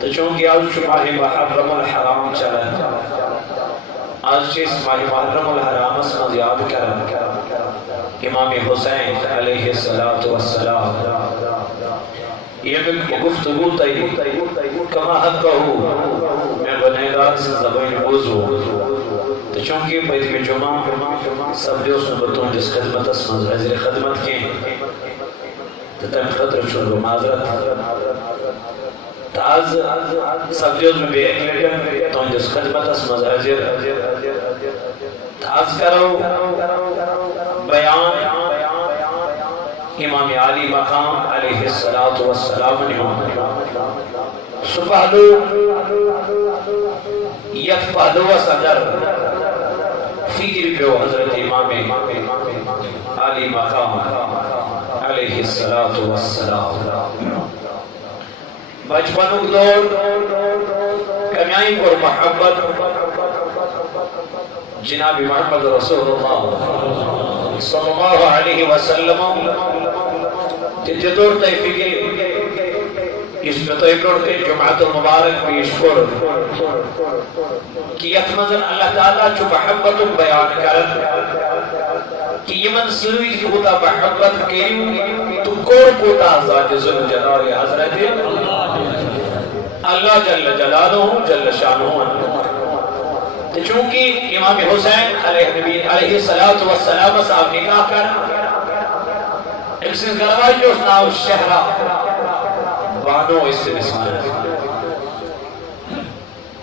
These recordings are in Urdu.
تو چونکہ آج ماہ محرم الحرام چلا آج چیز ماہ محرم الحرام اسمد یاد کرم امام حسین علیہ السلام یہ میں گفتگو تئی کما حق کہو میں بنیدار سے زبین موضوع تو چونکہ بیت میں جمعہ سب دیوس نبتون جس خدمت اسمد حضر خدمت کے تو تم خطر چھوڑ معذرت تاز سب دیوز میں بے اکلیٹن تو جس خدمت اسمد حضر تاز کرو بیان امام علی مقام علیہ السلام نے سپہلو یک پہلو صدر فکر پیو حضرت امام علی مقام علیہ السلام بچپنوں دور کمیائیں پر محبت جناب محمد رسول اللہ صلی اللہ علیہ وسلم تجدور تیفقی اس میں تیکر کے جمعت المبارک پیش کر کہ یتمزن اللہ تعالیٰ جو محبت بیان کرد کہ یہ من سوئی ہوتا محبت کریم تو کور کوتا ذات ذل جلال حضرت اللہ جل جلالہ جل شانہ چونکہ امام حسین علیہ السلام صاحب نکاح کر ایک سنس گروائی جو اس ناو شہرہ بانو اس سے بسمان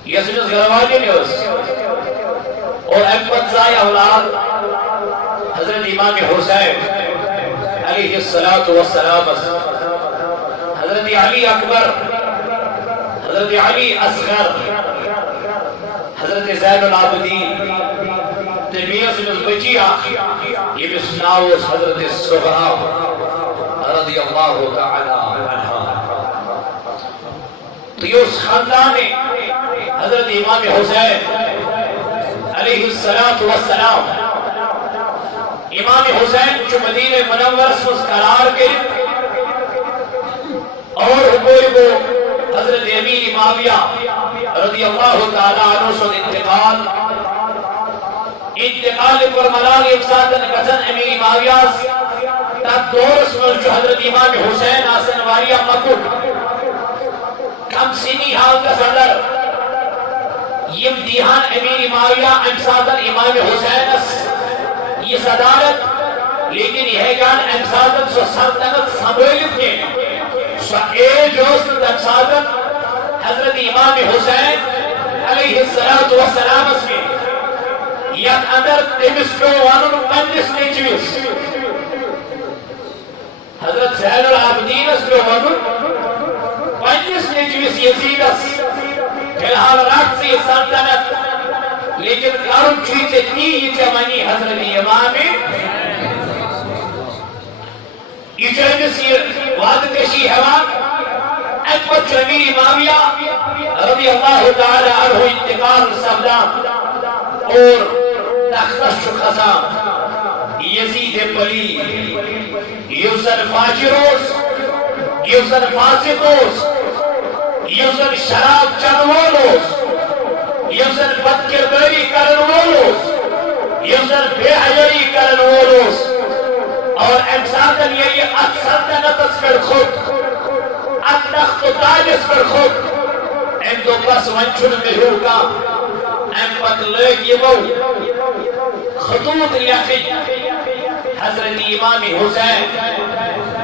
یہ سنس گروائی جو اس اور اکبت زائی اولاد حضرت امام حسین علیہ السلام حضرت علی اکبر حضرت علی اصغر حضرت زین العابدین تربیہ سے بچیا یہ بسناوس حضرت الصغرا رضی اللہ تعالی عنہ تو یہ اس خاندان حضرت امام حسین علیہ السلام امام حسین جو مدینہ منور سے قرار کے اور کوئی وہ حضرت امیر معاویہ رضی اللہ تعالیٰ عنہ سے انتقال پر ملال افسادن قسن امیر معاویہ تب دور اسمر جو حضرت امام حسین آسن واریہ مکر کم سینی حال کا صدر یم دیہان امیر معاویہ امسادن امام حسین یہ صدارت لیکن یہ جان امسادن سو سلطنت سنبھولت کے اے جوست امسادن حضرت امام حسین علیہ السلام اس میں یک اندر تیمس کو وانون پنجس نیچویس حضرت زین العابدین اس کو وانون پنجس نیچویس یزید اس فی الحال رات سے سلطنت لیکن کارم چوئی سے تی منی حضرت امام یہ چاہیس یہ وعد کشی حوان اکبر امیر امامیہ رضی اللہ تعالی عنہ انتقال سبدان اور تختش خزام یزید پلی یوزن فاجروس یوزن فاسقوس یوزن شراب چنوالوس یوزن بدکرداری کرنوالوس یوزن بے حیائی کرنوالوس اور امسادن یہ سلطنت اس پر خود تخت و تاج اس پر خود ام دو پس ونچن مہور کا ام پت لگ یہ وہ خطوط لیخی حضرت امام حسین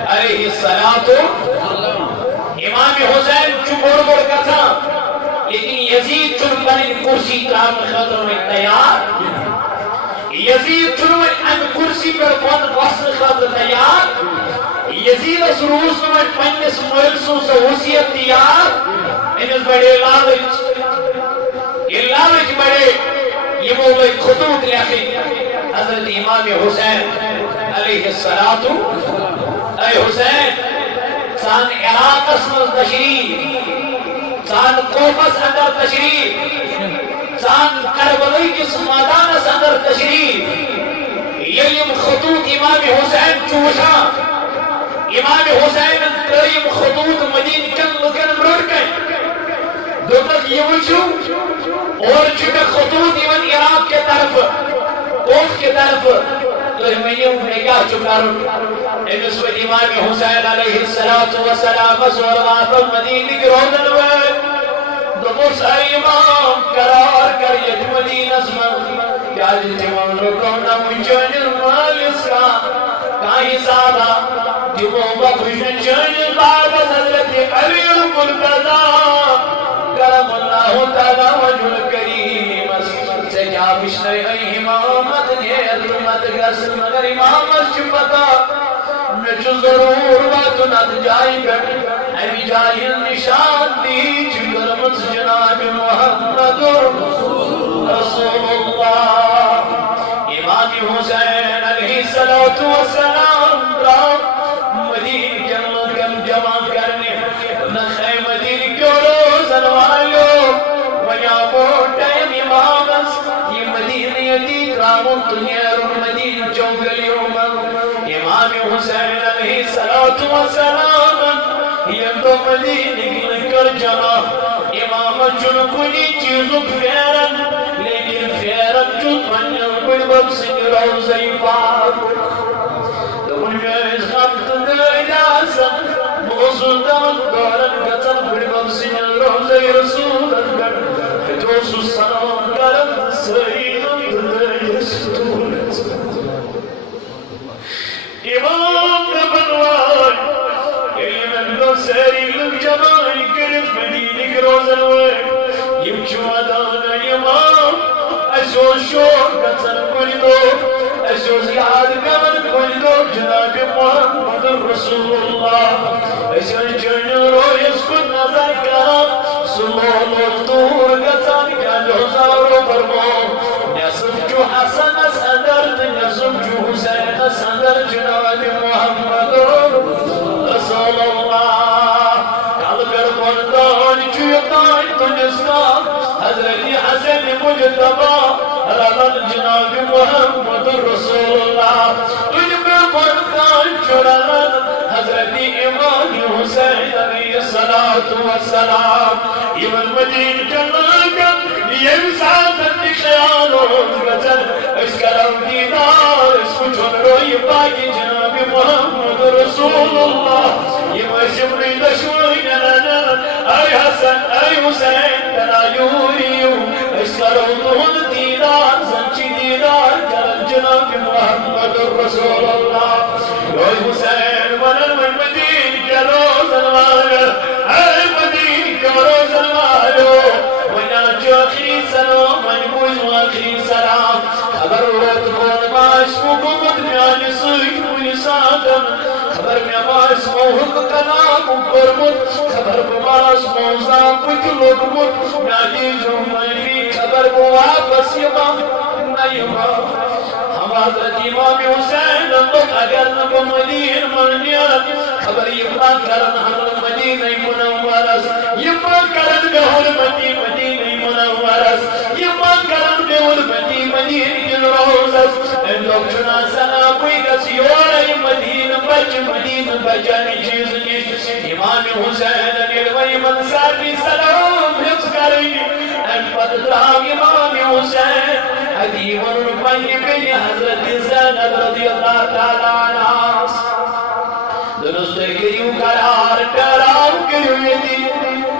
علیہ السلام امام حسین چمور مر کا تھا لیکن یزید چن بنی کرسی کام خطر میں تیار یزید چن ان کرسی پر بند وصل خطر تیار یزید اس روز میں پنجس ملسوں سے وسیعت دیار انس بڑے لالچ بڑے یہ وہ خطوط لیخی حضرت امام حسین علیہ السلام اے حسین سان عراق اسمز تشریف سان کوفس اندر تشریف سان کربلائی جس مادانس اندر تشریف یہ خطوط امام حسین چوشا امام حسین کریم خطوط مدین چند لکن رڑ گئے وچھو اور چکہ خطوط ایون عراق کے طرف کوف کے طرف تو ہمیں کیا چکر امس و امام حسین علیہ السلام صلوات المدینہ کی روزن میں دبوس اے امام قرار کر یہ مدینہ اسمان کیا جتمان رکونا مجھن المالس کا کہیں سادہ جمعہ بخشن جن باب حضرت علی المرتضی کرم اللہ تعالی وجہ الکریم سے کیا بشنر امامت نیت مت گسل مگر امامت شپتا مجھو ضرور بات نت جائی گٹ امی جائی نشان دی چکرمت جناب محمد رسول اللہ امام حسین علیہ السلام را مدین کم جمع کرنے نخی مدین کیوں روزن والو ویا موٹیم امامس یہ مدین یدی کرامن تنیر مدین چونگلیوں من امام حسین علیہ السلام یہ دو مدین کر جمع امام جن کلی چیزوں فیرن لیکن فیرن جن منن کل ببسن روزی پاک دون جائز خمت دائداسن بغضل دون دورن قتل کل ببسن روزی رسول اکبر فتوس السلام کرم سعید دائدستونت امام نبنوان کلمت دو سیری لگ جماعی کرف مدینی کروزن ویک یمچو ادان امام ایسو شوق قتل کل دو ایسو زیاد قبل کل دو جناب محمد رسول اللہ ایسو جن رویس کن نظر کرام سلول دور قتل کل حضارو برمو نصف جو حسن سندر نصف جو حسین سندر جناب محمد رسول اللہ کل کر بردان چیتان تنسکان حضرت حسن مجتبہ رمض جناب محمد رسول اللہ تجھ پر بردان چران حضرت امام حسین علیہ السلام ایمن مدین جنگا یہ ساتھ خیال و غزل اس کرم دیدار اس کو چون روی باقی جناب محمد رسول اللہ یہ مشمری دشوری نانا اے حسن اے حسین تنایوریو اس کرم دون دیدار سنچی دیدار کرم جناب محمد رسول اللہ اے حسین ونن من مدین کے روزن والو اے مدین کے روزن والو آخری سلام محبوز و آخری سلام خبر روت کون باش مکمت میان سویت منی ساتم خبر میں باش موحق کنام کرمت خبر باش موزام کچھ لگمت میانی جو منفی خبر واپس یمام نیمام ہم حضرت امام حسین اللہ اگر نبو مدین مرنیان خبر یمام کرن حمل مدینہ منورس یمام کرن گہر مدینہ منورس یمام کرن گہر مدینہ روزس اندوک چنا سنا کوئی کسی اور مدینہ بچانی چیز نیش امام حسین نیلوی منصاری سلام حفظ کریں ان پترام امام حسین حدیون رکھنی بن حضرت زینب رضی اللہ تعالیٰ عنہ درست کریو قرار پیرام کریو یدی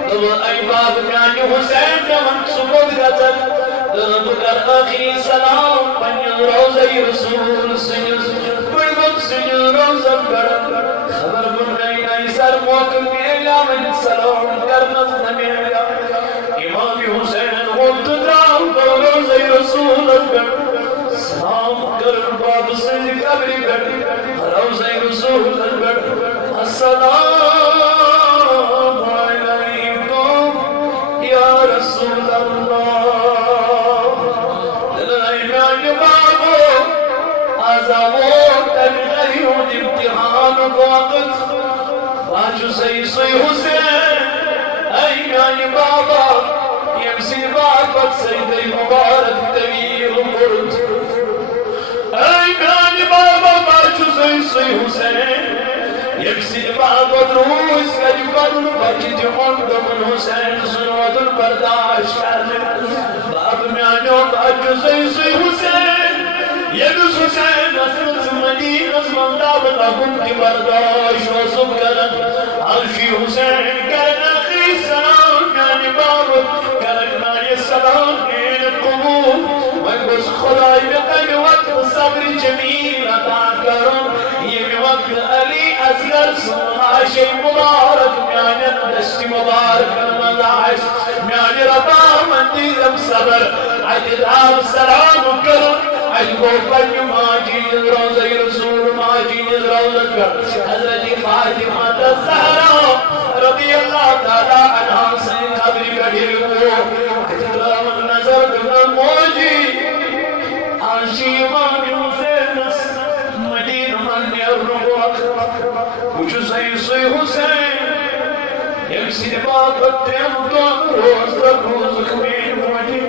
دل ای باب میانی حسین جمن سبود گتن دل بکر آخری سلام پنی روزی رسول سنیز بڑبت سنیز روزم کرن خبر بنائی نائی سر موقع میلا من سلام کرنز نمیلا امام حسین غلط دراؤ روزی رسول کرن سلام کرن باب سنی قبری کرن روزی رسول کرن السلام علیکم یا رسول اللہ دلائیمان بابو آزامو تنغیون امتحان وقت باچو سی حسین ایمان بابا یمسی بابت سیدی مبارک طویل مرد ایمان بابا باچو سی حسین يكسر باب الروس كجبر بجد عندهم حسين سنوات البرداش باب معنو بجزي حسين يدس حسين أسرس مدينة من داب لهم برداش وسبكرا عرشي حسين كان أخي السلام يعني باب كان السلام من القبول ويبس خداي بقلب وقت الصبر جميل أتعكرون يبي وقت علي أصغر سمع شيء مبارك يعني دشت مبارك المداعش يعني ربا من ديزم صبر عدد عام السلام وكرم عجبو بني ماجي روزة رسول ماجي روزة حضرت فاطمة الزهراء رضي الله تعالى عنها سين قبر كبير احترام النظر بنا موجي عاشي ماني حسين مدينة من يرغب وجزي صي حسين يمسي باب التمطر روز ركوز خمين موجي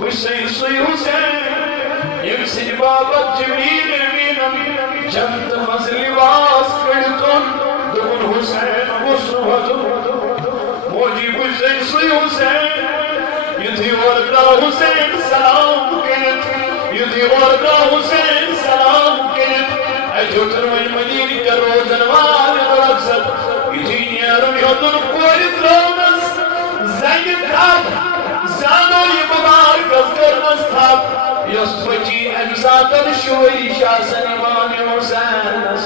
وجزي صي حسين يمسي باب الجميل مينا جنت مزل لباس كرتون دون حسين وصوته موجي وجزي صي حسين يدي ورقا حسين سلام كنت يدي ورقا حسين سلام كنت أجوتر من مدينة كروز الوان ورقصت يديني أرم يدن قويت رونس زيد خاب زانو يمبارك أذكر مستحب يصبجي أجزات الشوي شاسن إمام حسين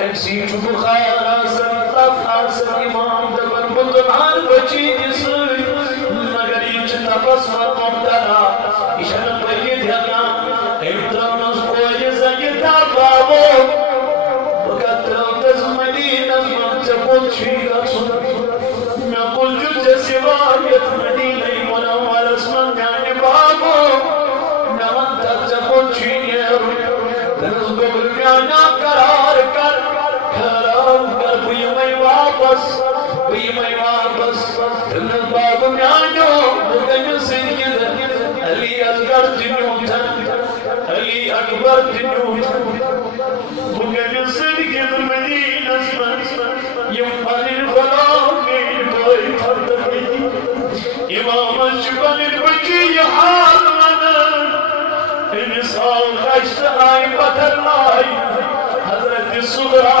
أكسي بخارا سنطف حسن إمام دبن بطمان بچي جسوي بس مقتلا إشان بيد هنا إمترمز قوي زجتا بابو وقتل تزمدين من تقول شيء ما قل جد سواية مدينة منور اسمن يعني بابو ما أنت تقول شيء تنزق المعنى قرار كر بيمي واپس تنز بابو معنى علي أكبر جنوتا علي أكبر جنوتا بقى صدق المدينة يمحل الغلام من بوي فرد إمام الجبل البكي حالنا المصال غشت عيبة الله حضرت الصغرى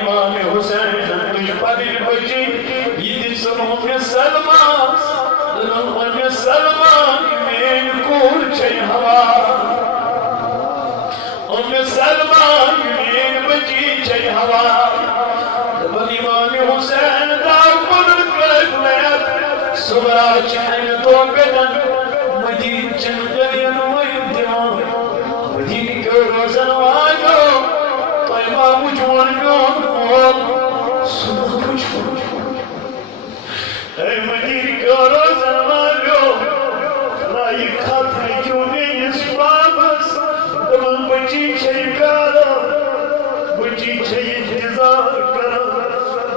إمام حسين الجبل البكي يدسمهم السلمان لنظم السلمان من كل شيء هوا أم السلمان من بجي شيء هوا الإمام حسين دعوة الكلمات صغرى شحن طوبنا مدين جنجلين ويبدعون مدين كروزا واجو طيبا وجوان يوم صدق وجوان أي مدين كروزا واجو لا يخاطر جوني يسبابس دمن بجي شيء كارا بجي شيء انتظار كارا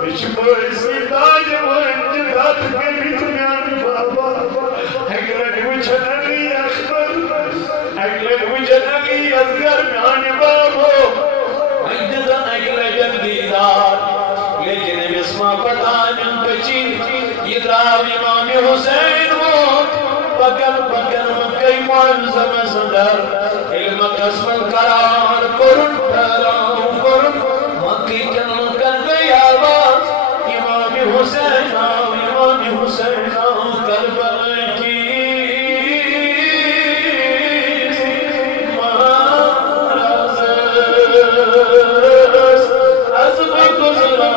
بش بوزي تاج وانتظار كبيت ميان بابا اقلد وجهني اخبر اقلد وجهني اذكر ميان بابا عندنا اقلد الديدار لیکن بسمہ پتا جن بچی یدراو امام حسین موت پکر پکر مکی معظم صدر علم قسم قرار کرن پھراؤ کرن مکی جن کر گئی آواز امام حسین آو امام حسین آو کربلا کی مہاراز عزب گزرا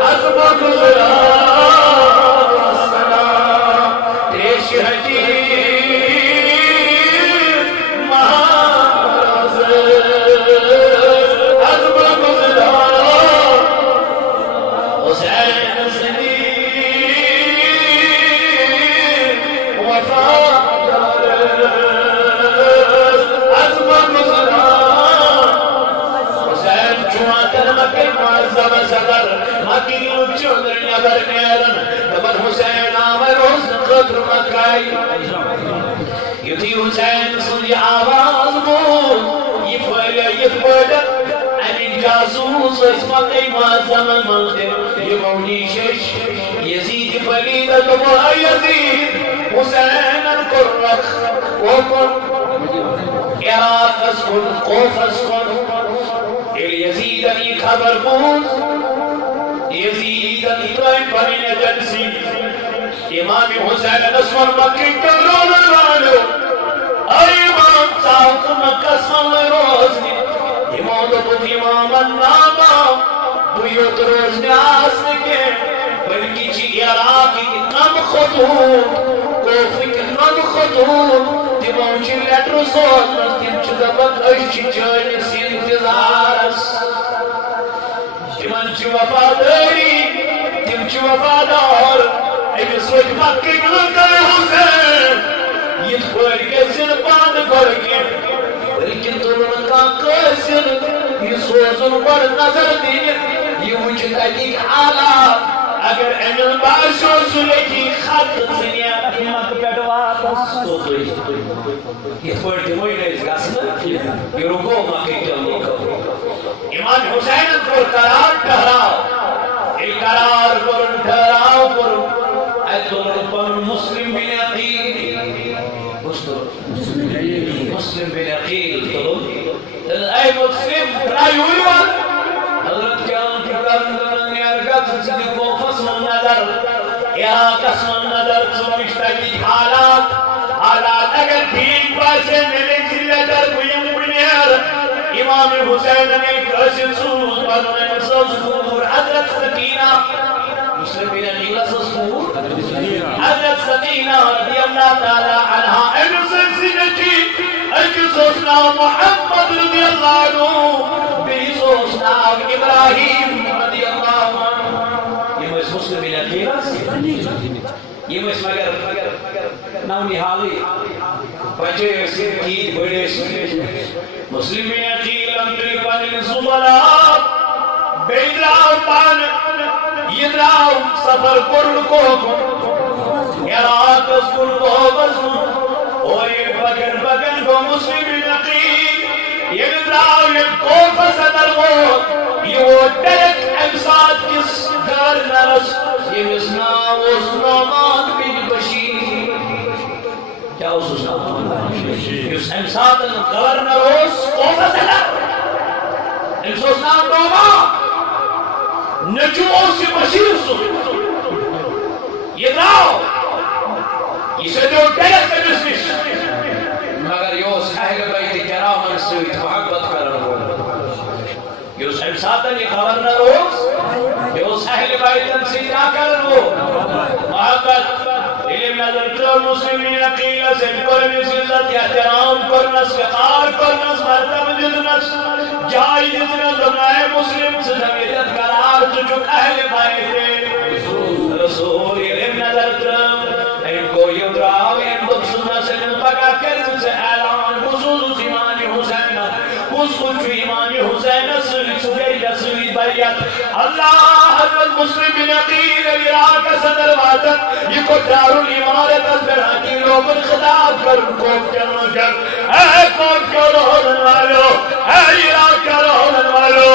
حسبك صلاة والسلام تريش حديث محمد حسبك صلاة حسين سليم وفاء حسبك صلاة حسين جواتر مكي معظم صدر مكي لچودر نظر نیرن دبر حسین آمر حسن خطر مکائی یتی حسین سنی آواز بود یہ پھولیا یہ پھولیا امین جاسوس اسمت معظم ملدر یہ مونی شش یزید پلیدت و یزید حسین القرق وقر عراق اسکن خوف اسکن یزید انی خبر بود یزید انی طائم پرین جنسی امام حسین نسمر مکی کبرون الوالو ایمان ساوت مکسم روزنی امام دبت امام الناما بیوت روزنی آسن کے بلکی چی عراقی نم خطوط کوفی نم خطوط تمام چی لیٹر سوز تم چی دبت اشی جانس انتظارس تمام چی وفاداری تم چی وفادار ایس وقت مکی گلکر حسین یہ پھر کے سن پاند کرگی بلکہ ترون کا قسن یہ سوزن پر نظر دین یہ وجدہ کی حالات اگر انل باشو سلے کی خط زنیا امت پیٹواپس تو یہ پھر تمہیں لیز گاسنا یہ رکو مکی جلو امام حسین کو قرار ٹھہراؤ ایک قرار کرن ٹھہراؤ کرن مسلم بن عقیل مسلم بن عقیل اے مسلم رایویوان حضرت جان کی کرندن نیارگت صدیق و فصل نظر یا قسم نظر سمشتہ کی حالات اگر ٹھیک پاسے ملے جلے در بیم بنیر امام حسین نے قسم سوز پڑھنے سوزکور حضرت سکینہ مسلم بن عقیل سوزکور حضرت سکینہ رضی اللہ تعالی عنہ ان سلسلتی اجزوسنا محمد رضی اللہ عنہ بیزوسنا ابراہیم رضی اللہ عنہ یہ مسلم بن عقیل یہ مگر نامی حالی بچے سے کی بڑے سے مسلم بن عقیل انتری پانن زملات بیدراؤ پان یدراؤ سفر کرن کو عراق اسکن کو بزن اور ایک بگن کو مسلم بن عقیل یدراؤ یک کوف صدر ہو یہ وہ ڈرک امساد کس گھر نرس یہ مسنا اس نامان بن بشیر کیا اس نامان اس امساد گورنر اس کوف صدر اس نام نامان نجوم سے بشیر سن یہ راو اسے جو ڈیلت میں جسنش مگر یوس اہل بیت کرامن سویت محبت کرن ہو یوس امساتن یہ گورنر ہوس یوس اہل بیتن سے کیا کرن ہو محبت علم نظر کر مسلم بن عقیل سے کرنس عزت احترام کرنس وقار کرنس مرتب جدنس جائی جتنا دنائے مسلم سے زمینت قرار چچک اہل بائیتے رسول علم نظر کرم ان کو یدراو ان بخصوص سے پکا کرن سے اعلان خصوص ایمان حسین خصوص ایمان حسین سوید سوید بیت اللہ حضرت مسلم بن عقیل عراق صدر وادت یہ کو دار الامارت از برحقی لوگن خطاب کر کوف کرن کر اے کوف کرو والو اے عراق کرو والو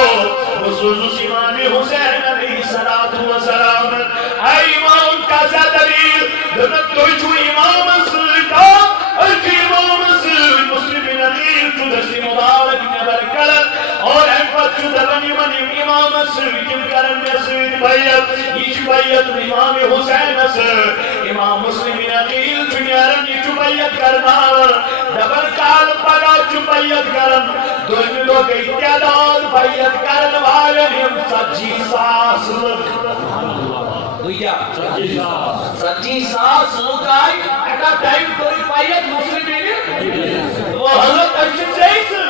خصوص ایمان حسین علیہ السلام اے امام کا دلیل دنت تو جو امام سلطا اجی امام سلط مسلم بن عقیل جو دستی مبارک نبر کرد اور احمد جو دبنی منی امام سلط کم کرن بسوید بیت ایچ بیت امام حسین سر امام مسلم بن عقیل جو نیارن ایچ بیت کرنا دبن کال پگا چھ بیعت کرن دومی دو گئی تعداد بیعت کرن والن ہم 70,000 لوگ دویا 70,000 لوگ آئی ایٹا ٹائم کوئی بیعت مسلمین وہ حضرت اشد سیسل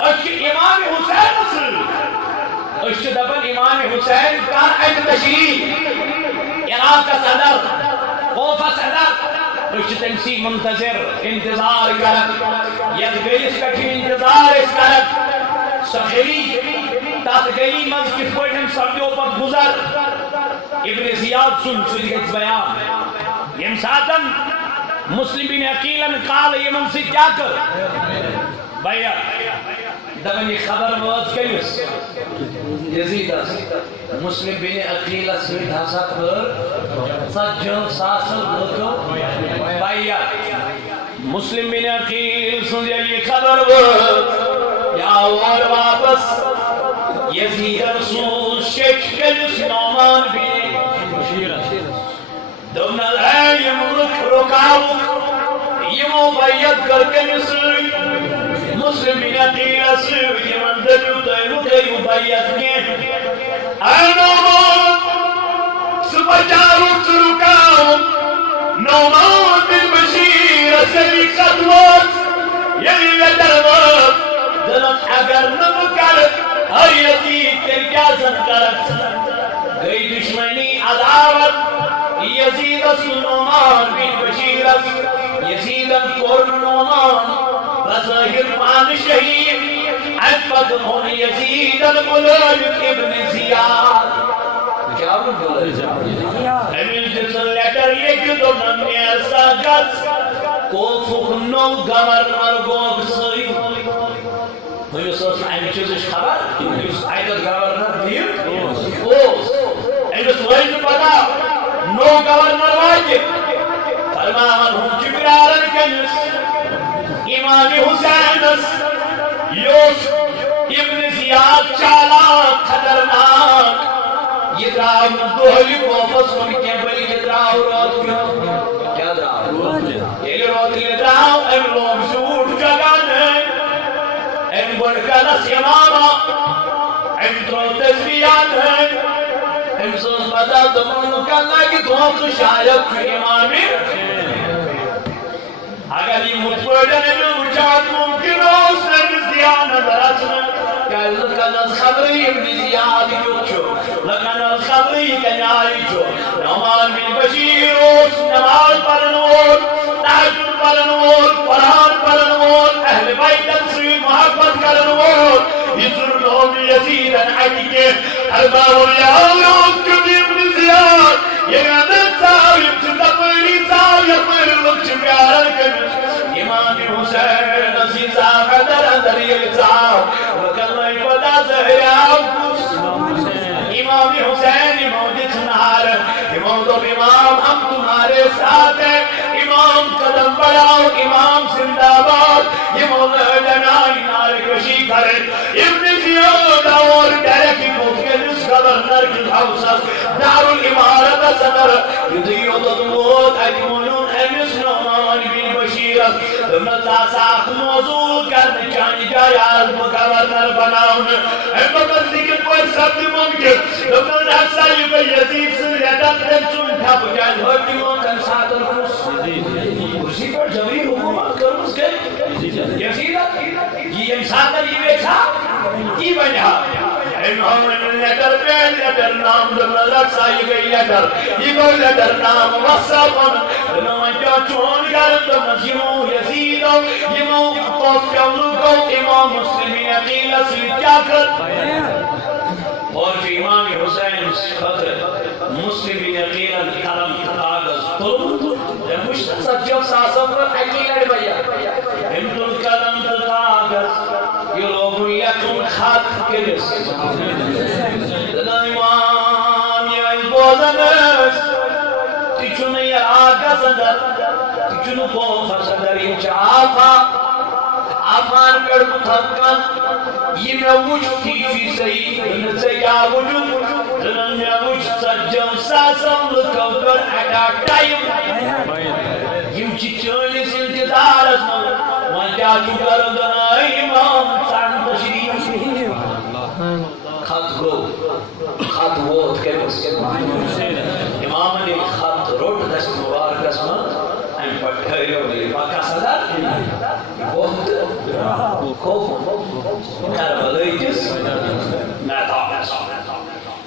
اشد امام حسین سل اشد دبن امام حسین کان ایک تشریف عراق کا صدر کوفہ صدر اشد تمسی منتظر انتظار کرد یک گیس کٹھی انتظار اس کرد سخیری تات گلی منز کس پوٹ ہم سبجو پر گزر ابن زیاد سن سلگت بیان یم ساتن مسلم بن عقیلن قال یمن سے کیا کر بیان دبنی خبر موز کریس یزید مسلم بن عقیل سویت حسد پر سجو ساسل لکو بیان مسلم بن عقیل سن یہ خبر موز یا اور واپس یزید رسول شیخ کلیس نومان بن دمنا ہے یمرک رکاو یمو بیعت کر کے مصری مسلم بن عقیل سویت یمن دبیو تیرو تیرو بیعت کے اے نومان سبجارو سرکاو نومان بن بشیر سلی خدوات یلی لدروات دلت اگر نمکر ہر یزید تیر کیا زنکرت گئی دشمنی عداوت یزید نومان بن بشیر یزید کورن نومان بظاہر پان شہید عدبت ہون یزید الملوک ابن زیاد کیا بولا امین جسل لیٹر لکھ دو نمیر ساگت کو فخنو گورنر گوگ سوئی ہوئی سوچ این چیزش خبر ایدر گورنر دیر ایدر سوئی جو پتا نو گورنر واجب فرماون ہم جبرارن کنس امام حسین یوس ابن زیاد چالاک خطرناک یہ دراؤ دوہلی کوفس من کے بلی کے دراؤ روت کیا دراؤ یہ روت لے دراؤ ام لوگ سوٹ جگان ہے ام بڑکلس اماما ام تو تزبیان ہے ام سوز بدا دمانو کلنا کی دوم شاید کی امامی اگر یہ متوجہ میں اچھات ممکن ہو اس نے بزیان نظر اچھنا کہ لکن از خبری بزیاد کیوں لکن از خبری کنیائی چھو نومان بن بشیر اس نماز پرنور تحجد پرنور قرآن پرنور اہل بیت تنصیب محبت کرنور یہ ظلم یزیدن حقیقے ارباب ریاض کبھی ابن زیاد یہ غدت صاحب تدبری صاحب لکھ پیارا کر امام حسین عزیزہ قدر اندر یلزاو وکلمہ پدا زہراو امام حسین امام دکھنار امام دو امام ہم تمہارے ساتھ ہیں امام قدم بڑھاؤ امام زندہ باد امام لڑنائی نار کشی کرے ابن زیاد اور ڈیرکی پوچھ کے جس گورنر کی حوصت دار الامارت صدر یدیو تدموت اکمونون امس نومان بن بشیر دمتا ساخت موضوع کرنے چانی جائے آزم گورنر بناؤن امت ذکر پر سب ممکن دمت حفظہ یبا یزید سن ریدت رنسون تھا بجائے ہوتی موتن ساتر اسی پر جبری حکومت کرمس کے یزیدت یہ امساتر یہ بیچا یہ بنیا انہوں نے لیٹر پہ لیٹر نام دمت رکھسا یہ گئی لیٹر یہ گئی لیٹر نام وصفن دنوں جو چون کرد دمت یزیدو یمو قوف کولوکو امام مسلمین عقیل اصلی کیا کر اور کہ امام حسین خطر مسلمین عقیل کرم کاغذ تو جب مشتصد جو ساسم پر عقیل ہے بھیا امت الکلم کاغذ یہ لوگ یکم خط کرس دنا امام یہ بوزنس تیچون یہ آگا صدر تیچون کوفہ صدر انچ آفان پر متحقن یہ میں وجود تیجی صحیح ان سے کیا وجود دنن میں وجود سجم ساسم لکو کر اٹا ٹائم یم چی چولیس انتظار اسمو کیا چکر دنا امام سان تشریف خط گو خط ووت کے مسجد امام نے خط روٹ دست مبارک اسما این پٹھریوں نے پاکا صدر ووت خوف کربلائی جس میدان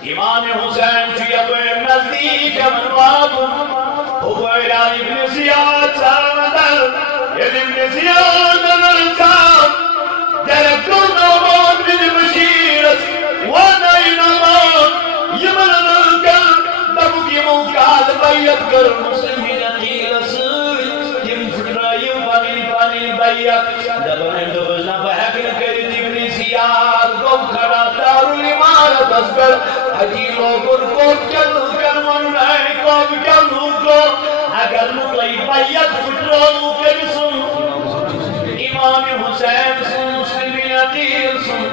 امام حسین چیب نزدیک من باب حبیل ابن زیاد سامدر ابن زیاد نرسام درکن نومان بن بشیرت وانین اللہ یمن ملکن دبک یموکاد بیت کر مسلمین قیل سوی یم فکرائیم پانی بیت دبنن دبزنا بحقن کرد ابن زیاد گم کھڑا دار الامارت اسکر حجی لوگن کو چلو کرمن رہے کام چلو کو اگر مطلعی بیت فکرانو کرسن امام حسین سن مسلمین قیل سن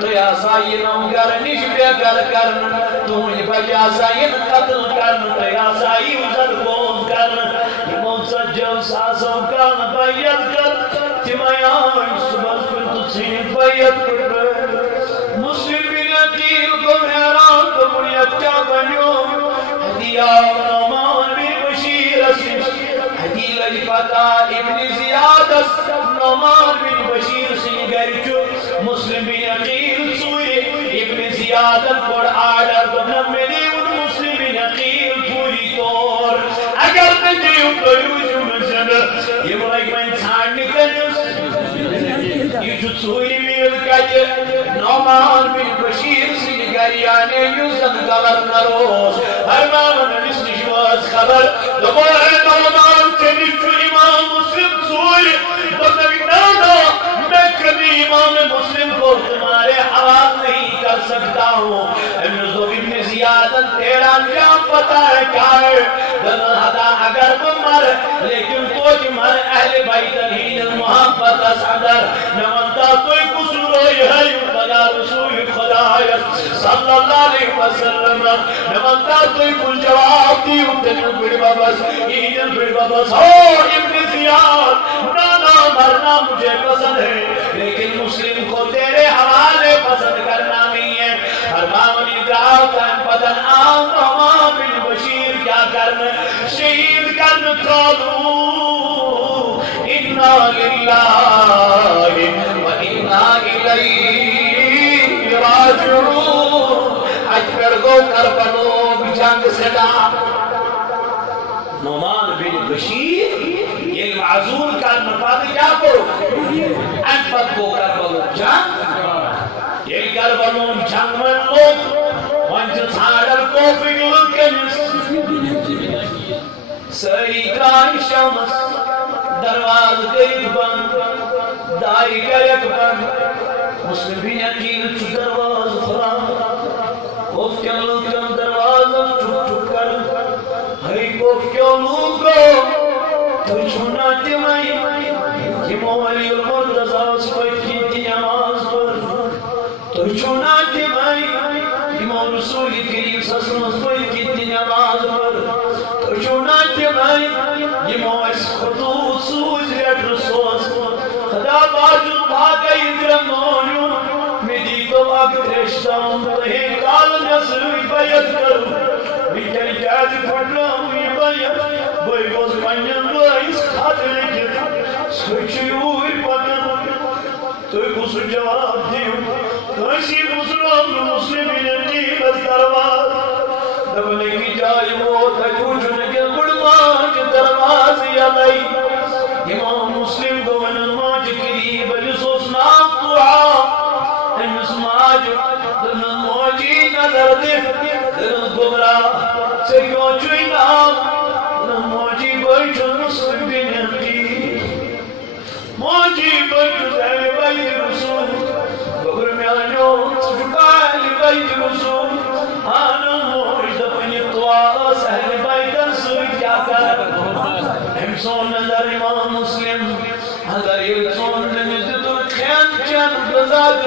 تو یا سائنوں گر نشبہ گر کرن تو ہی بجا سائن قتل کرن تو یا سائن ذر بوز کرن امام سجل ساسوں کان بیت کر تیمیان صبح پر تسین بیت کر مسلمین قیل کو حیران تو بنیت کیا بنیو حدیہ نومان بن بشیر اسم حدیل اجفتا ابن زیادس نومان بن بشیر سن گرچو مسلم بن عقیل سوئی ابن زیادن پر آڈر تو نمینی ان مسلم بن عقیل پوری طور اگر تجیو تو یوجو منزل یہ ملک میں انسان نکنیس یہ جو سوئی میل کجے نومان بن بشیر سن گریانے یوزن گورنروس ہر مامن نسنشواز خبر دبائے نومان سے نشو امام مسلم سوئی بطنی نانا میں کبھی امام مسلم کو تمہارے حوال نہیں کر سکتا ہوں ابن زیادن تیرا انجام پتا ہے کیا ہے دنل حدا اگر تم مر لیکن تو جمہر اہل بیت الہین محبت صدر نمانتا توی قصوروئی ہے یوتنا رسول خدا صلی اللہ علیہ وسلم نمانتا توی کل جواب دی اتنی بڑی بابس ایدن بڑی بابس ہو ابن زیاد نانا مرنا مجھے پسند ہے لیکن مسلم کو تیرے حوالے پسند کرنا نہیں ہے ہر مامنی دعاو تن پدن آم نومان بن بشیر کیا کرنا شہید کرنا کالو انا للہ و انا الیہ راجعون اجبر گو کربلو بجنگ صدا نومان بن بشیر یہ معذور کا مفاد کیا کرو انپت کو کربلو جنگ یہ کربلو جنگ من لوگ وانچہ ساڑر کو فکر کنس سری کرائی شمس درواز گئی بند دائی گرک بند مسلم بین عقیل چو درواز خرام خوف کن لکن درواز چک چک کر ہری خوف کیوں لوگو تو چھونا تیمائی یہ مولی المرتضی سوئی کی نماز پر تو چھونا تیمائی امام رسول کریم صلی اللہ علیہ وسلم سوئی کی نماز پر تو چھونا تیمائی امام اس خطوط سوز ریٹ رسوز خدا باجو بھاگئی درمونیوں میں دی تو آگ رشتہ ہوں تہے کال نصری بیت کروں بیٹھر جاج پڑھ رہا ہوں یہ بیت بھائی گوز پنجن بائیس خاطر لکھر سوچی ہوئی پتن تو کس جواب دیوں کسی مسلم مسلمین کی بس درواز دبنے کی جائی موت ہے پوچھنے کے گڑماج درواز یلائی امام مسلم کو ونماج قریب جسوس نام دعا امس ماج دنماجی نظر دے دن گبرا سے کیوں چوئی نام نماجی بیچن مسلم بن عقیل ماجی بیچن اہل بیت رسول گبر میں آنیوں چکال بیت رسول آنو موجد اپنی طواس اہل بیتن سوئی کیا کر امسون نظر امام مسلم اگر امسون نمزد الخیان چند بزاد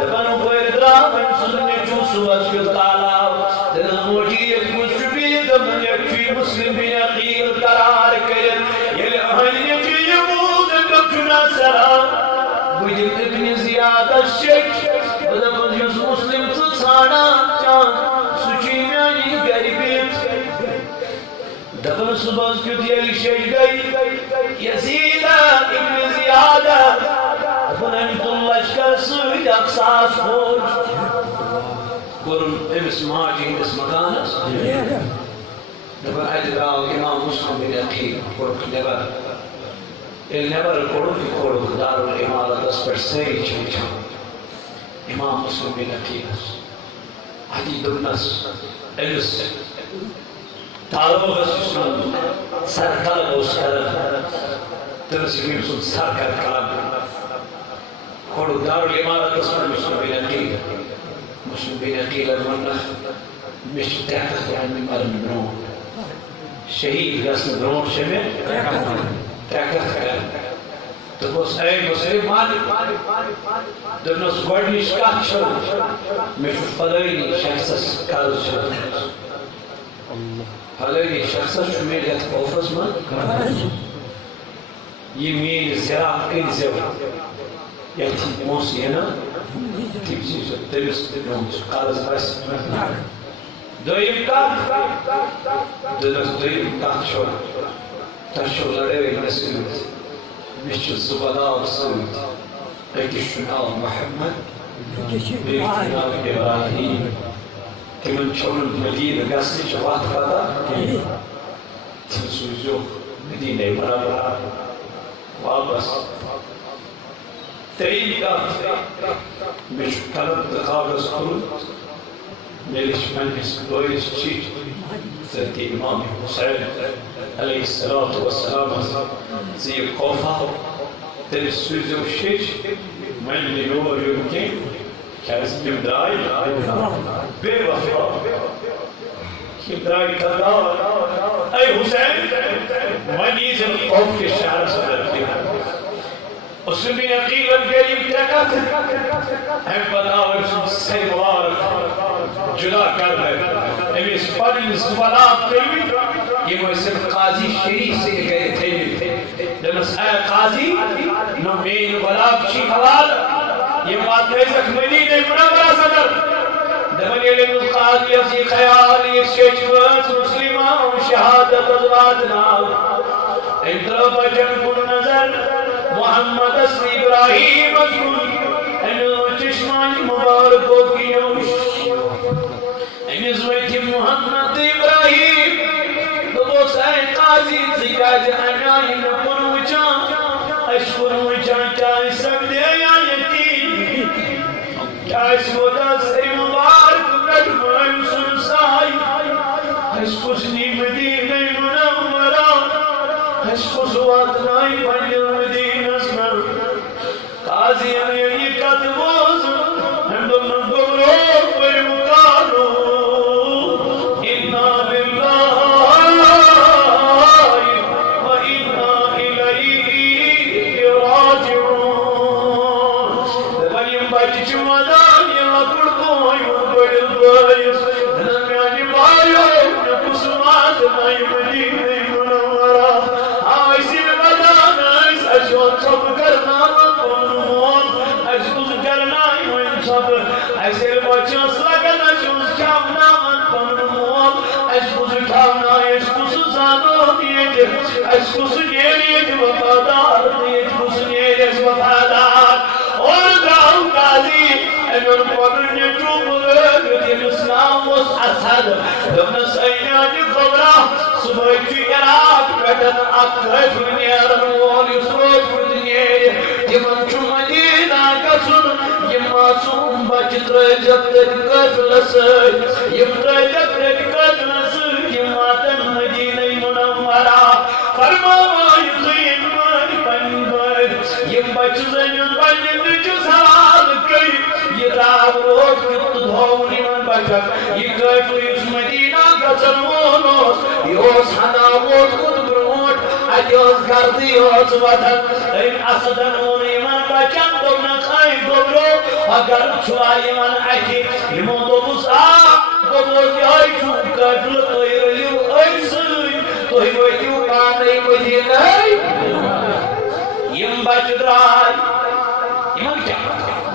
دبنو کوئی دراب امسون نے چوسو اسکل تالا دل موجی ایک مشبی دمن یکچی مسلم بن عقیل قرار کرد یل اہل یکچی یمود کم چنا سرا بدم ابن زیاد الشیخ بدم یس مسلم ژھانڈا چان سچی میانی گھر بیت دپن صبح کیت یل شیخ گئی یزید ابن زیاد دپن ام تم لشکر سۭتۍ اکھ ساس فوج کورن أمس ماجہِ ہندس مکانس دپن اتہِ درٛاو امام مسلم بن عقیل کوٚرُکھ نٮ۪بر ییٚلہِ نٮ۪بر کوٚڑُکھ دارالعمارتس پٮ۪ٹھ سٲری چھِ وٕچھان امام مسلم بن عقیلس اتی دوٚپنس أمس تعلقس یُس سر قلب اوس کران تٔمِس یِم سُنٛد سر کر قلب کوٚڑُکھ دارالعمارتس پٮ۪ٹھ مسلم بن عقیل مسلم بن عقیلن ووٚننکھ مےٚ چھِ 3 ہتھ رۄپیہِ مرنہٕ برونٛٹھ شہید گژھنہٕ برونٛٹھ چھِ مےٚ 3 ہتھ کران دوٚپُس اے مالک دوٚپنس گۄڈنِچ کتھ چھِ مےٚ چھُ فلٲنی شخصس قرض چھُ فلٲنی شخصس چھُ مےٚ یتھ خوفس منٛز یہِ میٛٲنۍ زِراعت کٔرۍزیو یتھ یِم پونٛسہٕ یِنہٕ تِم چیٖز تٔمِس سُہ قرض آسہِ دوٚیِم کتھ دوٚپنس دوٚیِم کتھ چھو تۄہہِ چھو لڑٲے مےٚ سۭتۍ مےٚ چھِ 2 بلاو سۭتۍ أکِس چھُ ناو محمد بیٚیِس چھُ ناو ابراہیٖم تِمن چھو نہٕ مدیٖنہٕ گژھنٕچ وتھ پتہ تِم سوٗزِوکھ مدیٖنَے منورہ واپس ترٛیٚیِم کتھ مےٚ چھُ قلم تہٕ کاغذ کوٚرمُت مےٚ لیٚچھ پننِس بٲیِس چِٹھۍ حضرت امام حسین علیہ الصلوۃ والسلامس زِ یہِ خوفہ تٔمِس سوٗزِو شیٚچھ وۄنۍ نہٕ یور یُن کینٛہہ کیٛازِ یِم درٛاے بے وفا یِم درٛاے غدار اے حسین وۄنۍ ییٖزِ نہٕ خوف کِس شہرس اندر کینٛہہ مسلم بن عقیلن گٔے یِم 3 کتھٕ امہِ پتہٕ آو أمۍ سُنٛد سرِ مبارک جدا کرنہٕ أمِس پنٕنۍ 2 بلاو کٔرمٕتۍ یِم ٲسۍ أمۍ قاضی شریٖف سٕنٛدِ گرِ تھٲیمٕتۍ دوٚپنس اے قاضی نہ میٛٲنۍ بلاو چھی حوالہٕ یِم واتنٲیزکھ مدیٖنَے منورس اندر دپن ییٚلہِ أمِس قاضیَس یہِ خیال یہِ شیٚچھ وٲژ مسلماو شہادتس واتناو أمۍ ترٲو بچن کُن نظر محمدس ابراہیمس کُن أمِس چشمانہِ مبارکو کِنۍ أمِس ؤتھِ محمد ابراہیم دوٚپُس اے قاضی ژٕ کیٛازِ اَنیٛاے نہٕ کُن وٕچھان اَسہِ کُن وٕچھان کیٛازِ سپدییا یتیٖم کیٛازِ ووت سرِ مبارک پٮ۪ٹھ مٲلۍ سُنٛد سایہِ اَسہِ کُس نی مدیٖنَے منورہ اَسہِ کُس واتنایہِ پننہِ مدیٖنس منٛز قاضین ییٚلہِ یہِ کتھ بوٗز أمۍ دوٚپنکھ گوٚبرو پٔرِو قانوٗن اِنا لِلّٰہِ و اِنا اِلیہِ راجعوٗن دپن یِم بچہِ چھِ ونان یہِ لۄکُٹ بوے ووٚن بٔڑِس بٲیِس دپن میٛانہِ بایو مےٚ کُس واتنایہِ مدیٖنَے منورہ أسۍ ییٚلہِ ودان ٲسۍ اَسہِ اوس ژھۄپہٕ کرناوان پنُن مول اَسہِ کُس کرنایہِ وۄنۍ ژھۄپہٕ اَسہِ ییٚلہِ بچہِ ٲس لگان اَسہِ اوس کھٮ۪وناوان پنُن مول اَسہِ کُس کھٮ۪ونایہِ اَسہِ کُس زانون ییٚتہِ اَسہِ کُس نیرِ ییٚتہِ وفادار تہٕ ییٚتہِ کُس نیرِ اَسہِ وفادار اور درٛاو قاضی أمۍ اوٚن پنُن نیٚچوٗ بُلٲوِتھ ییٚمِس ناو اوس اسد دوٚپنس اے میٛانہِ گوبرا صُبحٲے چھُ عراق پٮ۪ٹھ اکھ قٲفلہٕ نیرن وول یُس روٗدمُت نیرِ تِمن چھُ مدیٖنہ گژھُن یِم معصوٗم بچہِ ترٲوزٮ۪کھ تٔتھۍ قٲفلس سۭتۍ یِم ترٲوزٮ۪کھ تٔتھۍ قٲفلس سۭتۍ یِم واتن مدیٖنَے منورہ فرماوان تُہۍ یِم مٲلۍ پنٕنۍ بٲے یِم بچہِ زٔنیُن پننہِ نیٚچوِس حوالہٕ کٔرِتھ یہِ درٛاو روز کیُتھ تہٕ دھووُن یِمن بچن یہِ قٲفلہٕ یُس مدیٖنہ گژھن وول اوس یہِ اوس ہنا ووتمُت برونٛٹھ اتہِ ٲس گردٕے ٲس وتھان أمۍ اسدن ووٚن یِمن بچن دوٚپنکھ اے گوبرو اگر چھُوا یِمن اتھِ یِمو دوٚپُس آ دوٚپُس یِہوٚے چھُ قٲفلہٕ تُہۍ رٔلِو أتھۍ سۭتۍ تُہۍ وٲتِو پانے مدیٖنَے یِم بچہِ درٛاے ایمان کیا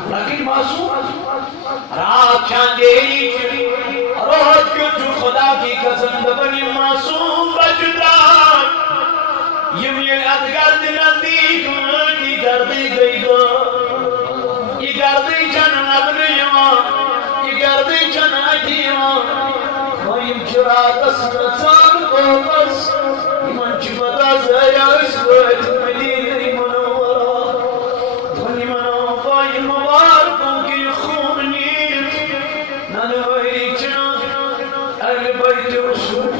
لیکن معصوم رات چاندیری رات کیوں جو خدا کی قسم دبنی معصوم بجدان یہ ادگرد نزدیک مجھے گردی گئی گا یہ گردی چن نبن یمان یہ گردی چن اجیمان خواہیم چرا دسمتان کو بس ایمان چی بدا زیا اس وقت مدینہ منورہ دھنی منو پائی مبارکوں کی خون نیت ننوری چنا اہل بیت رسول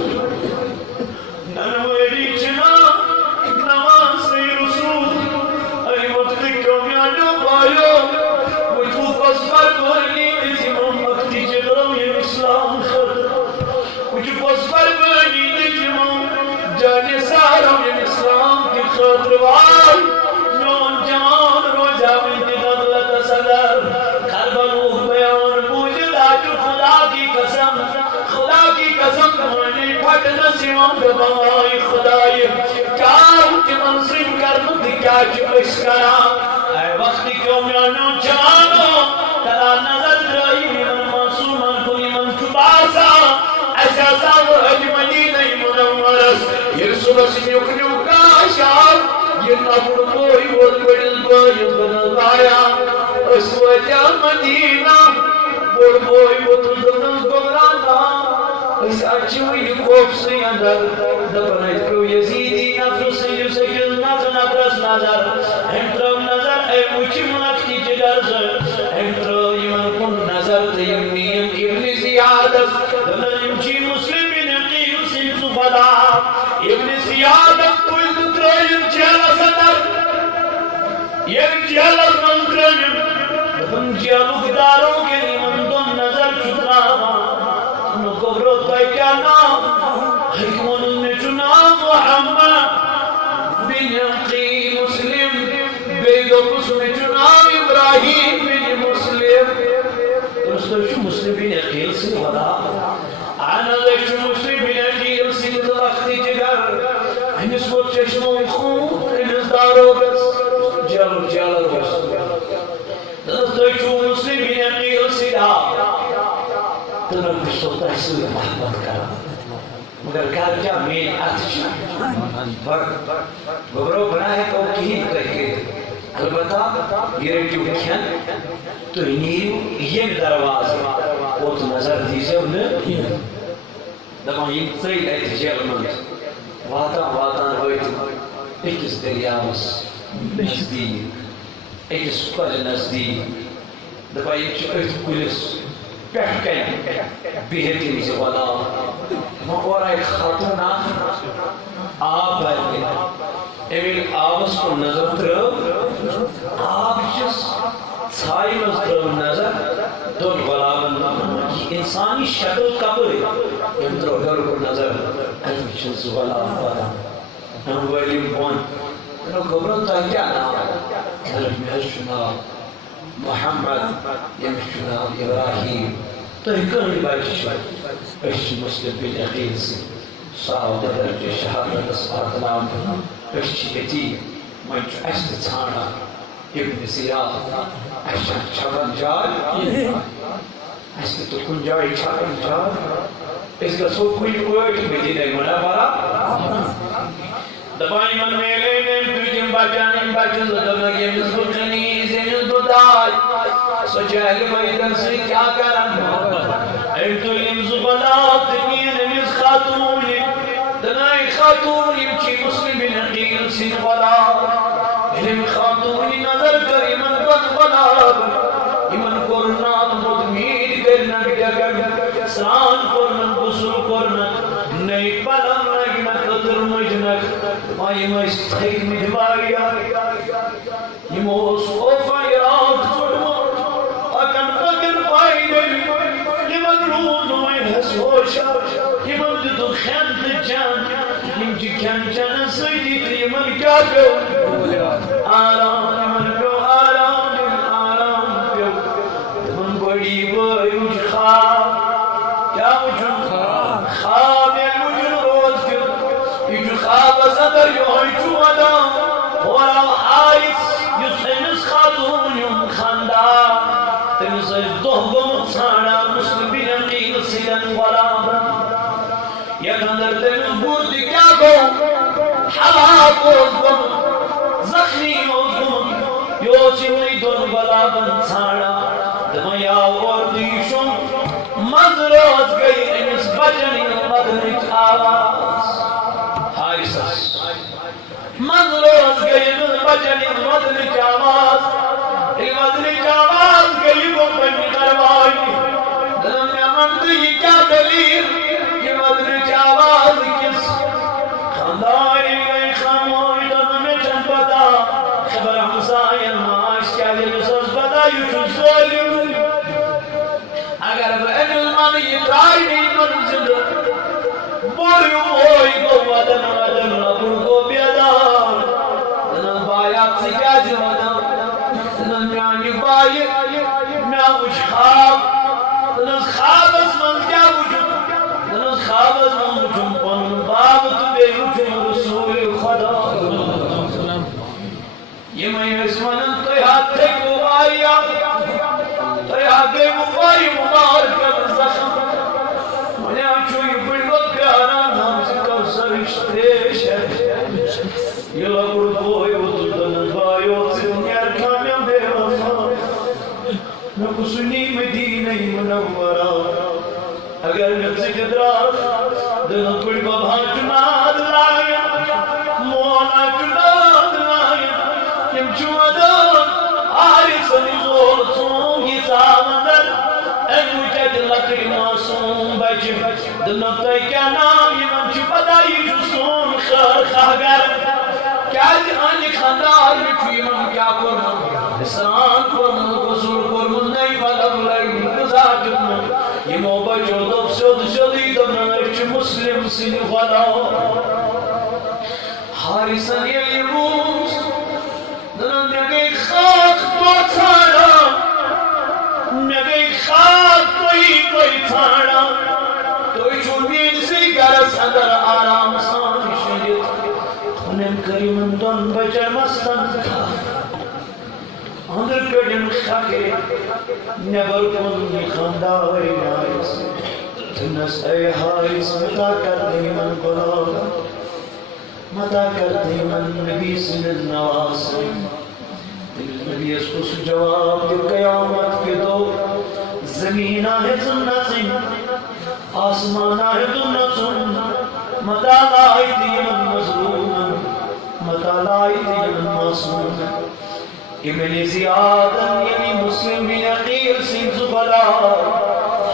ننوری چنا نماز رسول اے وقت کمیانو پایو وجو پسپر بھرنی دیسی محمدی جگرم یہ اسلام خرد وجو پسپر بھرنی دیسی محمد جانے سارم یہ اسلام کی خرد وائی نون جوان روزہ بنتی دغلت صدر کربلو بیان موجد آجو خدا کی قسم تمہاری پھٹنا سیوان دبائی خدای کام کی منصب کرنو دی کیا چکس کرا اے وقتی کیوں میانو جانو ترا نظر درائی من معصومان کوئی من کباسا ایسا ساو اجملی نہیں منورس یہ رسول سمیو کنیو کاشا یہ نبر کوئی بود بڑل بائی بنل بایا اس وجہ مدینہ بڑ بوئی بود بنل گمرانا اس اچھوئی خوف سے اندر دبنائیت کو یزیدی نفس سے یسکل نفس نظر انترم نظر اے مجھ منافقی جگر زر انترم ایمان کن نظر تیمنیم ابن زیادت دلنیم چی مسلمین قیم سنسو فدا ابن زیادت کوئی دترائیم جہل صدر یہ جہل منتریم ہم جہلوک داروں کے ایمان دن نظر چتراما نکبرو تیکانا حکمون میں چنا محمد بن عقی مسلم بیدو قسم چنا ابراہیم بن مسلم دوستو شو مسلم بن عقیل سے ودا آنا شو مسلم بن عقیل سے دلختی جگر ہمس وہ چشموں خون ہمس دارو بس جلو بس دوستو شو مسلم بن عقیل سے دا تنم بشتوتا حسوی محبت کرا مگر کار کیا مین آتش گبرو بنا ہے تو کہیں کرکے البتہ یہ ریٹیو کھین تو نیو یہ درواز وہ تو نظر دیسے انہیں دبا یہ تری ایت جیل مند واتان ہوئیت ایکس دریاوس نزدیک ایکس کل نزدیک دبا یہ چو ایت کلس پیٹ کہیں بیہتی میں سے والا مقورہ ایک خاتون آب بھر ایویل آبس کو نظر ترو آب جس چھائی مزدر نظر دون غلابن انسانی شکل قبر انترو گھر کو نظر ایویل چنس غلاب ہم ویلیم بون انہوں گبرن تا کیا نام محشنا محمد يمشنا إبراهيم طريقان لبايش ايش مسلم بن عقيل سي صعب درجة شهادة أصحاب العام ايش يتي ما يجعش تتانا ابن زياد عشان شغل جاي عشان تكون جاي شغل جاي اس کا سو کوئی مدینہ منورہ دبائی من میلے میں تجھیں بچانے بچن زدمگی مزبکنی زمین بدائی سو جہل میدن سے کیا کرم ایتو یمزبنات دنین مز خاتونی دنائی خاتونی چی مسلم بن عقیل سن بلا علم خاتونی نظر کر ایمن بد بلا ایمن کرنات مدمید کرنک جگن سان کرنک بسر کرنک نئی پلم نگنک قطر مجنک مائی مستحق مدباریا یموس اوفا یاد فرما اکن فکر پائی دلی یمن رود میں حسوشا یمن دو خیند جان یم جی کھن چن سیدی یمن کیا پیو آرام یمن پیو آرام پیو یمن بڑی بڑی مجھ خواب کیا مجھن خواب ہے مجھن روز کیوں یہ خواب صدر یوہی چوہدا ہورا حارس یسنس خاتون زخمی دون بلابن ژھانڈان دپان اور دیشم منٛزٕ گئی أمِس بچن ہٕنٛز ودنٕچ آواز حارثس منٛزٕ گئی أمِس بچن ہٕنٛز ودنٕچ آواز ییٚلہِ ودنٕچ آواز گئی گوٚو پننہِ دربارِ دپان مےٚ وَن تہٕ یہِ کیٛاہ دٔلیٖل یہِ ودنٕچ آواز کِس خانٛدارنۍ گٔے خاموش دوٚپُن مےٚ چھَنہٕ پتہ خبر ہمساین ما آسہِ کیٛازِ أمِس ٲس پتہ یہِ چھُ ظٲلِم اگر بہٕ أمِس وَنہٕ یہِ ترٛایہِ نہٕ یِمن زِنٛدٕ بوٚڑ ہیوٗ ہوے گوٚو ودن ودن لۄکُٹ گوٚو بیدار دپان بایا ژٕ کیٛازِ ودان دپان میٛانہِ بایہِ مےٚ وُچھ خواب دپانَس خوابس منٛز کیٛاہ وُچھُم دپانَس خوابس منٛز وُچھُم پنُن باب تہٕ بیٚیہِ وُچھُم رسوٗلِ خۄدا یِمے ٲسۍ ونان تُہۍ حظ تھٔکِو واریاہ تُہۍ حظ گٔیوٕ واریاہ مُبارکن زخم وۄنۍ حظ چھُ یہِ بٕڈِبب پیاران حمزِ کوثرٕچ تریش یہِ لۄکُٹ بوے ووتُس دپانَس بایو ژٕ نیرکھا مےٚ بے وفا مےٚ کُسُنی مدیٖنَے مُنورا اگر مےٚ ژٕ تہِ درٛاکھ دپانَس بٕڈِبب حظ چھُ ناد لاگان مول حظ چھُ ناد لاگان تِم چھِ ودان حارثن زول ژوٗم یہِ ژاوندن أمۍ وٕچھ اَتہِ لۄکٕٹۍ معصوٗم بچہِ دپنَکھ تۄہہِ کیٛاہ ناو یِمن چھِ پتہ یہِ چھُ سون خٲر خاگر کیٛازِ أہنٛدِ خانٛدارنہِ چھُ یِمن کیٛاہ کوٚرمُت اِسران کوٚرمُت غسل کوٚرمُت نٔے پلو لٲگۍمٕتۍ غذا دیُتمُت یِمو بچو دوٚپ سیوٚد سیوٚدُے دوٚپنَکھ أسۍ چھِ مُسلِم سٕنٛدِ غلام حارثن ییٚلہِ یہِ بوٗز دپان مےٚ گٔے خاک دۄہ ژھانڈان مےٚ گٔے خاک تُہی ژھانڈان تُہۍ چھُو میٛٲنسٕے گرس اندر آرام سان شٔنگِتھ أمۍ کٔر یِمن دۄن بچن مستن أنٛدرٕ کٔڑِن خکرِ نٮ۪بر کُن یہِ خانٛدارِ حارث دوٚپنس اے حارث متا کرنہٕ یِمن غلام متا کرنہٕ یِمن نبی سٕنٛدِس نوازن نبیس کو سُہ جواب کہ قیامت کے دو زمین آئے تم نچن آسمان آئے تم نچن متا لائی دیمن مظلومن متا لائی دیمن معصومن ابن زیادن یعنی مسلم بن عقیل سن زبلا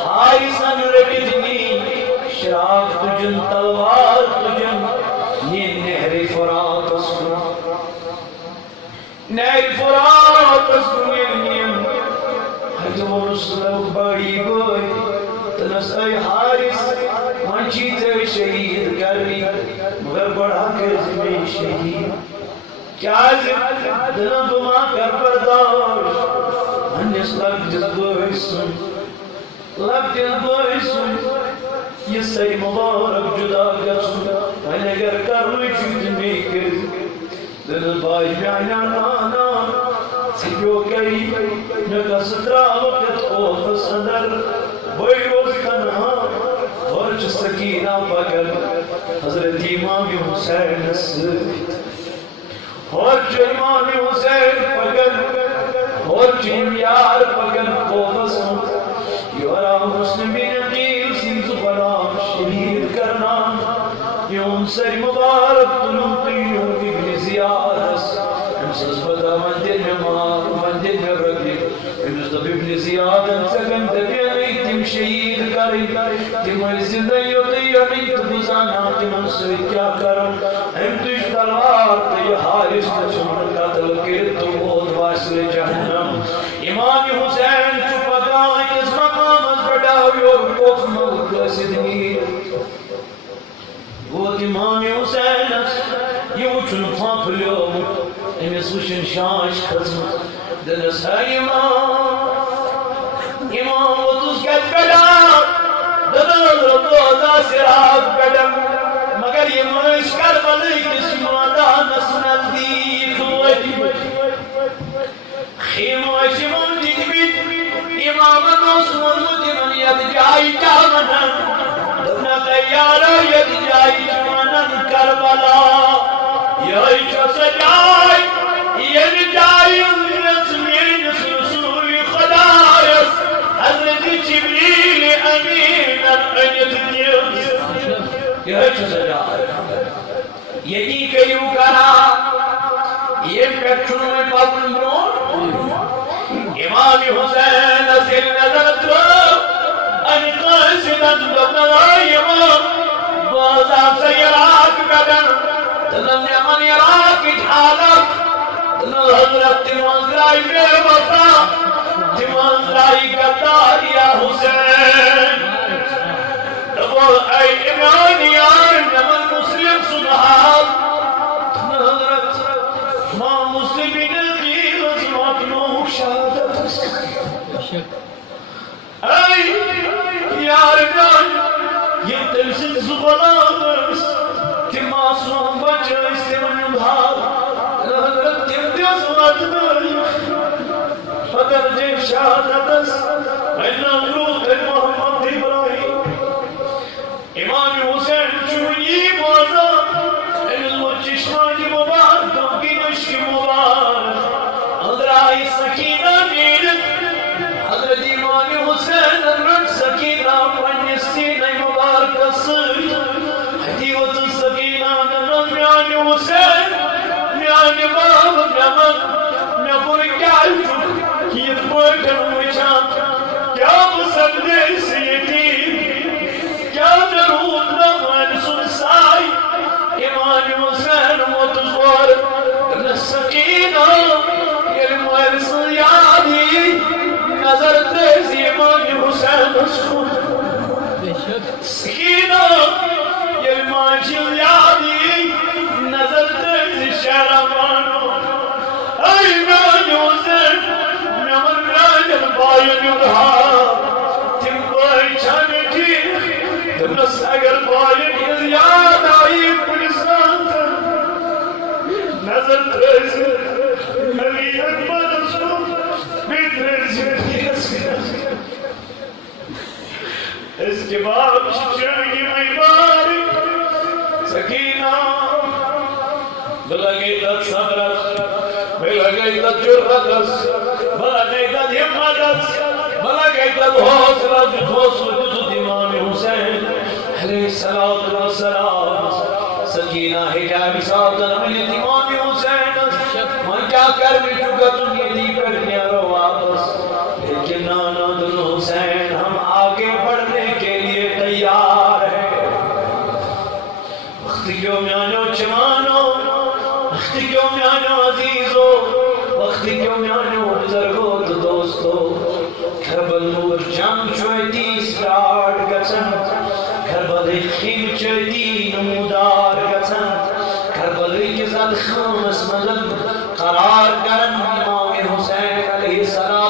حارثن رٹدنی شراک تجن تلوار تجن یہ نہر فرات اسکن نہر فرات اسکن یم حجم رسول بڑی بوئی تنس اے حارث منچی تے شہید کری مگر بڑھا کر زمین شہید کیا دلم بما کر برداشت انس لگ جس بوئی سن لگ جس بوئی سن یہ سی مبارک جدا گسن وین اگر کرنوی چیز میں کر دل بائی میانا نانا سکیو کئی نگا سترا وقت خوف صدر بوئی روز تنہا اور چھ سکینہ بگر حضرت امام حسین سید اور چھ امام حسین بگر اور چھ امیار بگر خوف صدر یورا مسلمین قیل سنز غلام شہید کرنا یون سر مبارک تنم تیون ابن زیادس امسز بدا مندر میں مار مندر میں رکھے امسز دب ابن زیادن سکن دبیانی تم شہید کری تم زندگی دیانی تبزانا تم انسوی کیا کرن ام تش تلوار تی حارث تسون قتل کر تو بہت واسل جہنم امام حسین چپکا کس مقام از بڑھاوی اور کوف ملک سدنی وہ امام حسین یہ وچن پھانپ لیو امس وچن شانش کھسمت دنس ہے امام وتس کت پڑا دنس رتوزا سراب پڑم مگر یہ منش کربلی کس مادانس نزدیک خیمہ شمون جنبیت امام نوسمون مدمن ید جائی جامنن دنہ تیارا ید جائی جمانن کربلا یہ سجائے یہ جائے رسمین رسول خدایس حضرت جبریل امین انت دیوز یہ سجائے یہی کیوں کرا یہ پیٹھوں میں پاپن برون امام حسین سے نظرت ان قاسدت بطلائی امام بازاب سے عراق قدر تنم یمن عراق اٹھالت تنم حضرت تمانزرائی بے وفا تمانزرائی قدار یا حسین تبو اے امانیان نمن مسلم سبحان تنم حضرت ما مسلمین کی رضوات نو شہادت اے یار جان یہ دل سے زبانات تم آسمان بچائیس تم انبھار حضرت تم دیوز واتنائی فدر جیب شہادتس اینا غروت محمد ابراہیم امام حسین چونی موازا اینا چشمانی مبارکوں کی نشک مبارک اندرائی سکینہ نیرت حضرت امام حسین حضرت سکینہ پنجستین مبارک سر حدیوت السکینہ نمن میان حسین میان باب نمن نبر کیا چک یہ پوٹن وچان کیا بسندے سیدی کیا درود نمان سنسائی امام حسین متزور سکینہ یلمویل سیادی نظر تیزی امام حسین اسکول سکینہ یلمان جلیادی نظر تیزی شہرمانو ایمان حسین نمن راجل باین یدھا تم بائی چھانٹی تم نس اگر باین یاد آئی پولیسان نظر تیزی علی اکبر اسکول اس کے بعد چڑھنی میماری سکینہ بلا گئی تت صبرت بلا گئی تت جرتس بلا گئی تت حمدت بلا گئی تت حوصلت حوصلت امام حسین علیہ السلام سکینہ حجاب ساتھ ملت امام حسین من کیا کر بھی چکا تم یہ دی کرنے رو واپس لیکن نانا دل حسین ہم آگے بڑھنے کے لیے تیار ہیں وقت کیوں میانو چمانو وقت کیوں میانو عزیزو وقت کیوں میانو بزرگو تو دوستو کربل نور جنگ چوئیتی سٹارٹ گچن کربل خیم چوئیتی نمودار گچن کربل کی زد خامس مدن قرار کرن امام حسین علیہ السلام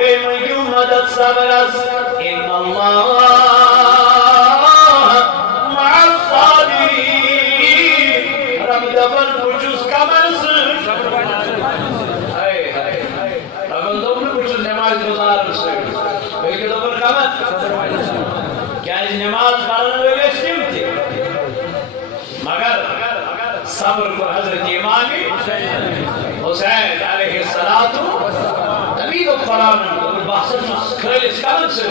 بیمنگیو مدد صبرس ان اللہ مع الصابرین رب دبن بچوس کمرس رب دبن بچوس نماز گزارس بلکہ دبن کمر کیا اس نماز پڑھنے والے سم تھے مگر صبر کو حضرت امام حسین علیہ السلام تبید قرآن بحثت خیلس کمن سے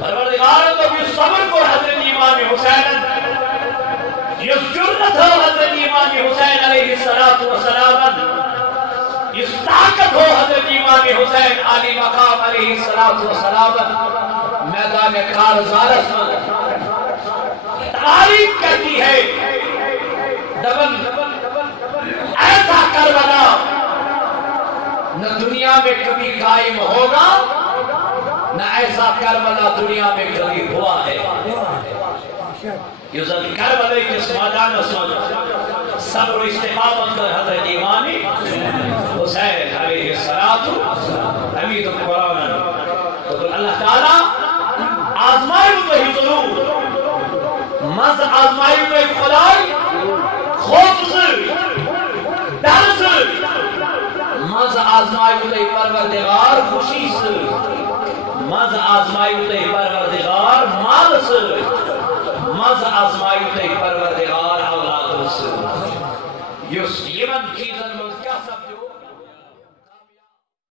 پروردگار تو بھی صبر کو حضرت امام حسین اس جرت ہو حضرت امام حسین علیہ السلام اس طاقت ہو حضرت امام حسین علی مقام علیہ السلام میدان کارزارس میں تعریف کرتی ہے دبن ایسا کربلا نہ دنیا میں کبھی قائم ہوگا نہ ایسا کربلا دنیا میں کبھی ہوا ہے یہ ذل کربلا کس میدان میں صبر و استقامت کر حضرت امام حسین علیہ السلام حمید القرآن تو اللہ تعالیٰ آزمائیوں تو ہی ضرور مز آزمائیوں تو خدای خوف سے ڈر سے مز آزمائیوں تو پروردگار خوشی سے مز آزمائیوں تو پروردگار مال سے مز آزمائیوں تو پروردگار اولاد سے یہ من چیزن